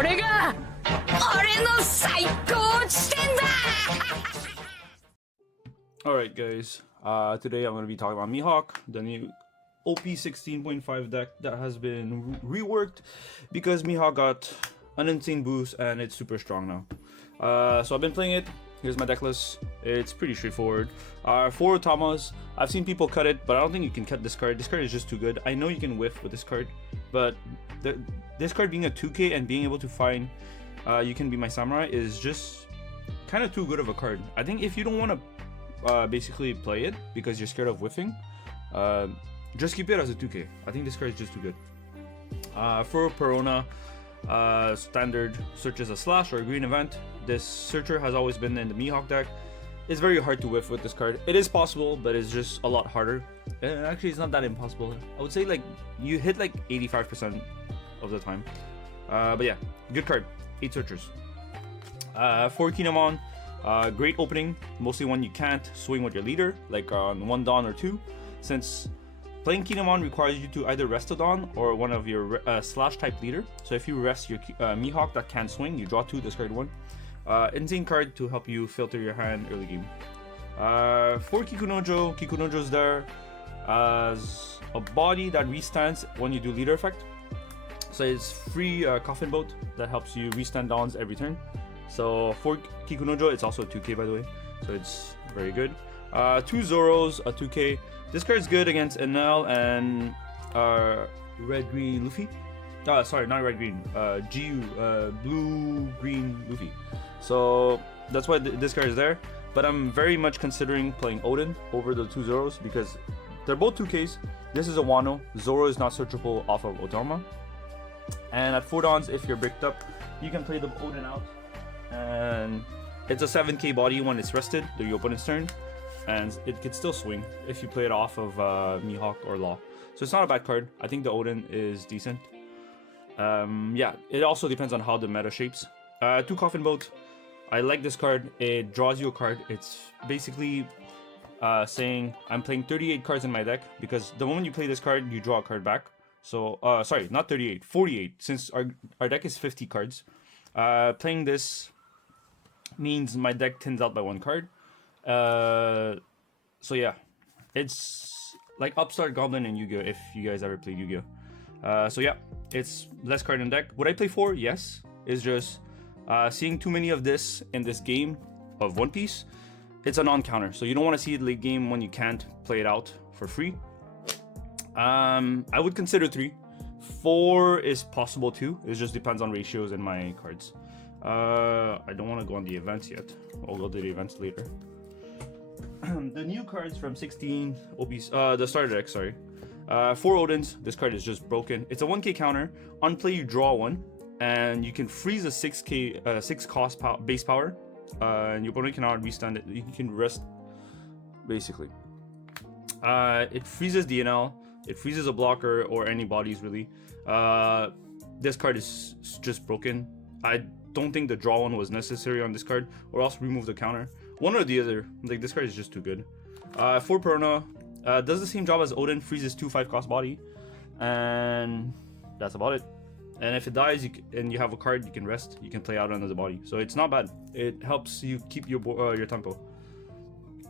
これが俺の最高地点だ Alright guys, today I'm going to be talking about Mihawk, the new OP16.5 deck that has been reworked because Mihawk got an insane boost and it's super strong now. So I've been playing it. Here's my deck list. It's pretty straightforward. 4 Otamas. I've seen people cut it, but I don't think you can cut this card. This card is just too good. I know you can whiff with this card, but this card being a 2K and being able to find You Can Be My Samurai is just kind of too good of a card. I think if you don't want to basically play it because you're scared of whiffing, just keep it as a 2K. I think this card is just too good. For Perona, standard searches a slash or a green event. This searcher has always been in the Mihawk deck. It's very hard to whiff with this card. It is possible, but it's just a lot harder. Actually, it's not that impossible. I would say like you hit like 85% of the time. But yeah, good card. 8 searchers. For Kinemon, great opening. Mostly when you can't swing with your leader, like on 1 Dawn or 2, since playing Kinemon requires you to either rest a Dawn or one of your slash type leader. So if you rest your Mihawk that can't swing, you draw 2, discard 1. Insane card to help you filter your hand early game. For Kikunojo, Kikunojo's there as a body that restands when you do leader effect. So it's free coffin boat that helps you restand Dawns every turn. So for Kikunojo, it's also a 2K by the way, so it's very good. 2 Zoros, a 2K. This card is good against NL and Red Green Luffy. Sorry, not Red Green. GU, Blue Green Luffy. So that's why this card is there. But I'm very much considering playing Odin over the 2 Zoros because they're both 2Ks. This is a Wano. Zoro is not searchable off of Otama. And at 4 Dawns, if you're bricked up, you can play the Odin out. And it's a 7K body when it's rested, the opponent's turn. And it can still swing if you play it off of Mihawk or Law. So it's not a bad card. I think the Odin is decent. Yeah, it also depends on how the meta shapes. 2 Coffin Boat. I like this card. It draws you a card. It's basically saying I'm playing 38 cards in my deck because the moment you play this card, you draw a card back. So, sorry, not 38, 48. Since our deck is 50 cards, playing this means my deck thins out by 1 card. So yeah, it's like Upstart Goblin and Yu-Gi-Oh! If you guys ever played Yu-Gi-Oh! So yeah, it's less card in deck. Would I play 4? Yes. It's just seeing too many of this in this game of One Piece, it's a non-counter. So you don't want to see it late game when you can't play it out for free. I would consider 3. 4 is possible too. It just depends on ratios and my cards. I don't want to go on the events yet. I'll go to the events later. The new cards from 16 OPs, the starter deck, sorry. 4 Odins. This card is just broken. It's a 1K counter. On play, you draw 1, and you can freeze a 6K, 6 cost base power, and your opponent cannot restand it. You can rest, basically. It freezes DNL. It freezes a blocker or any bodies really. This card is just broken. I don't think the draw 1 was necessary on this card, or else remove the counter. One or the other. Like this card is just too good. 4 Perona does the same job as Odin, freezes 2 5 cost body, and that's about it. And if it dies and you have a card, you can rest. You can play out another body, so it's not bad. It helps you keep your tempo.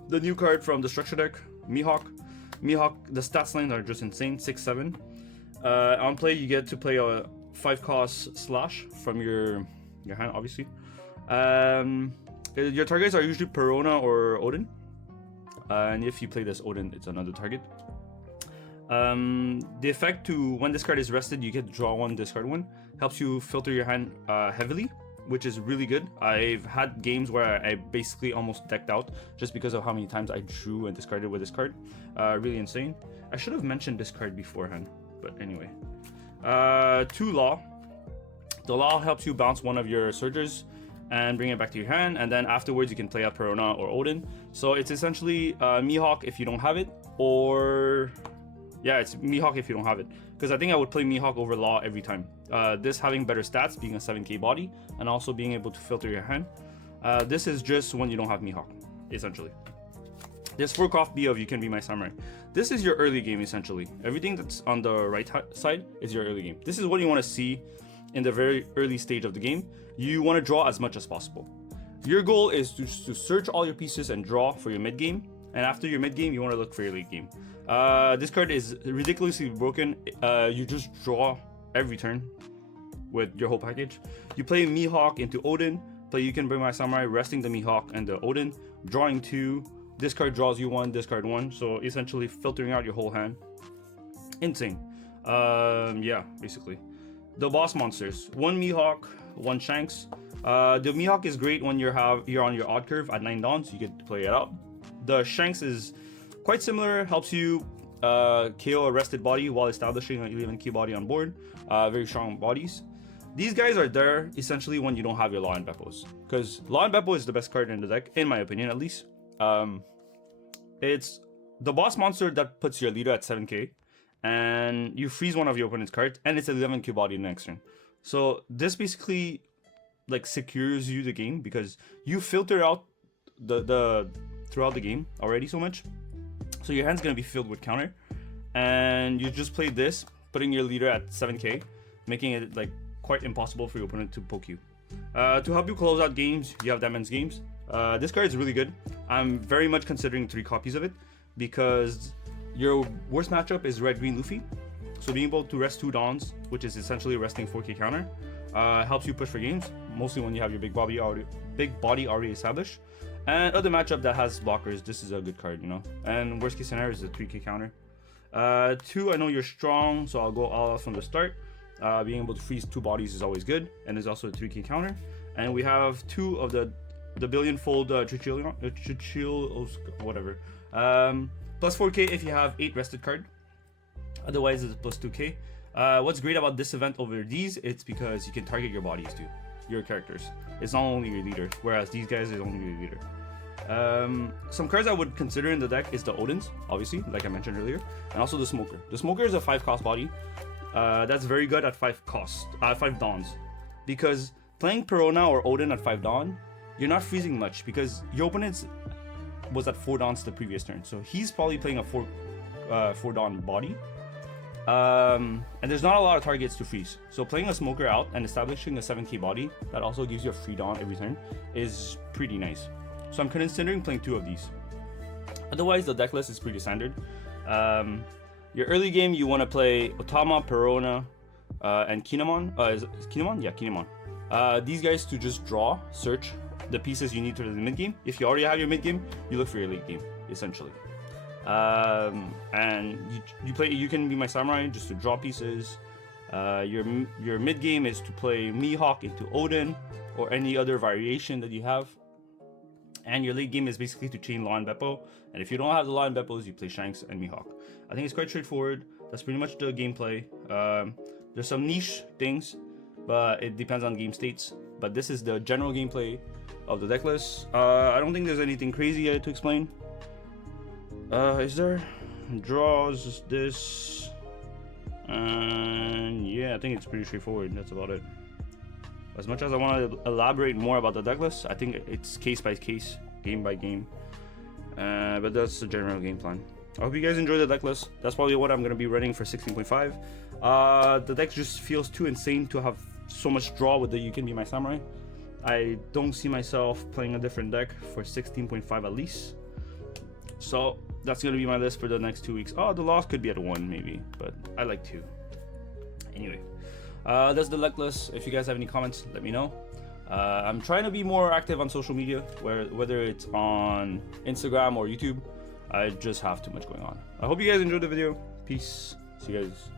The new card from the structure deck, Mihawk. Mihawk, the stats lines are just insane. 6/7. On play, you get to play a 5 cost slash from your hand, obviously. Your targets are usually Perona or Odin, and if you play this Odin, it's another target. The effect to when this card is rested, you get to draw 1, discard 1. Helps you filter your hand heavily, which is really good. I've had games where I basically almost decked out just because of how many times I drew and discarded with this card. Really insane. I should have mentioned this card beforehand, but anyway. 2 Law. The Law helps you bounce 1 of your Surgers and bring it back to your hand, and then afterwards you can play out Perona or Odin. So it's essentially Mihawk if you don't have it, or yeah, it's Mihawk if you don't have it, because I think I would play Mihawk over Law every time. This having better stats, being a 7K body, and also being able to filter your hand. This is just when you don't have Mihawk, essentially. This 4 Cough B of You Can Be My Samurai. This is your early game, essentially. Everything that's on the right side is your early game. This is what you want to see in the very early stage of the game, you want to draw as much as possible. Your goal is to search all your pieces and draw for your mid game, and after your mid game, you want to look for your late game. This card is ridiculously broken. You just draw every turn with your whole package. You play Mihawk into Odin, play You Can Bring My Samurai, resting the Mihawk and the Odin, drawing 2. This card draws you 1, discard 1, so essentially filtering out your whole hand. Insane. Yeah, basically. The boss monsters: 1 Mihawk, 1 Shanks. The Mihawk is great when you're on your odd curve at 9 dawns, you get to play it out. The Shanks is quite similar, helps you KO a rested body while establishing an 11k body on board. Very strong bodies. These guys are there essentially when you don't have your Law and Beppos, because Law and Beppo is the best card in the deck, in my opinion at least. It's the boss monster that puts your leader at 7k, and you freeze one of your opponent's cards, and it's 11k body next turn. So this basically like secures you the game, because you filter out the throughout the game already so much, so your hand's gonna be filled with counter, and you just play this, putting your leader at 7k, making it like quite impossible for your opponent to poke you. To help you close out games, you have Demon's Games. This card is really good. I'm very much considering 3 copies of it, because your worst matchup is Red Green Luffy, so being able to rest 2 Dawns, which is essentially resting 4k counter, helps you push for games, mostly when you have your big body already established. And other matchup that has blockers, this is a good card, you know. And worst case scenario is a 3k counter. 2, I know you're strong, so I'll go all out from the start. Being able to freeze 2 bodies is always good, and there's also a 3k counter. And we have 2 of the billion-fold Trichil, whatever. Plus 4k if you have 8 rested card. Otherwise, it's plus 2k. What's great about this event over these, it's because you can target your bodies too, your characters. It's not only your leader, whereas these guys is only your leader. Some cards I would consider in the deck is the Odins, obviously, like I mentioned earlier, and also the Smoker. The Smoker is a 5 cost body. That's very good at 5 dawns, because playing Perona or Odin at 5 dawn, you're not freezing much, because your opponent was at 4 dawns the previous turn, so he's probably playing a 4 dawn body. And there's not a lot of targets to freeze, so playing a Smoker out and establishing a 7k body that also gives you a free dawn every turn is pretty nice. So I'm considering playing 2 of these. Otherwise, the deck list is pretty standard. Your early game, you want to play Otama, Perona, and Kinemon. Is Kinemon? Yeah, Kinemon. These guys to just draw, search the pieces you need for the mid game. If you already have your mid game, you look for your late game, essentially. And you play You Can Be My Samurai just to draw pieces. Your mid game is to play Mihawk into Odin or any other variation that you have. And your late game is basically to chain Law and Beppo. And if you don't have the Law and Beppos, you play Shanks and Mihawk. I think it's quite straightforward. That's pretty much the gameplay. There's some niche things, but it depends on game states. But this is the general gameplay of the deck list. I don't think there's anything crazy to explain. Is there? Draws, this, and yeah, I think it's pretty straightforward. That's about it. As much as I want to elaborate more about the deck list, I think it's case by case, game by game. But that's the general game plan. I hope you guys enjoy the deck list. That's probably what I'm going to be running for 16.5. The deck just feels too insane to have so much draw with the You Can Be My Samurai. I don't see myself playing a different deck for 16.5 at least. So that's going to be my list for the next 2 weeks. Oh, the loss could be at 1 maybe, but I like 2. Anyway, that's the deck list. If you guys have any comments, let me know. I'm trying to be more active on social media, whether it's on Instagram or YouTube. I just have too much going on. I hope you guys enjoyed the video. Peace. See you guys.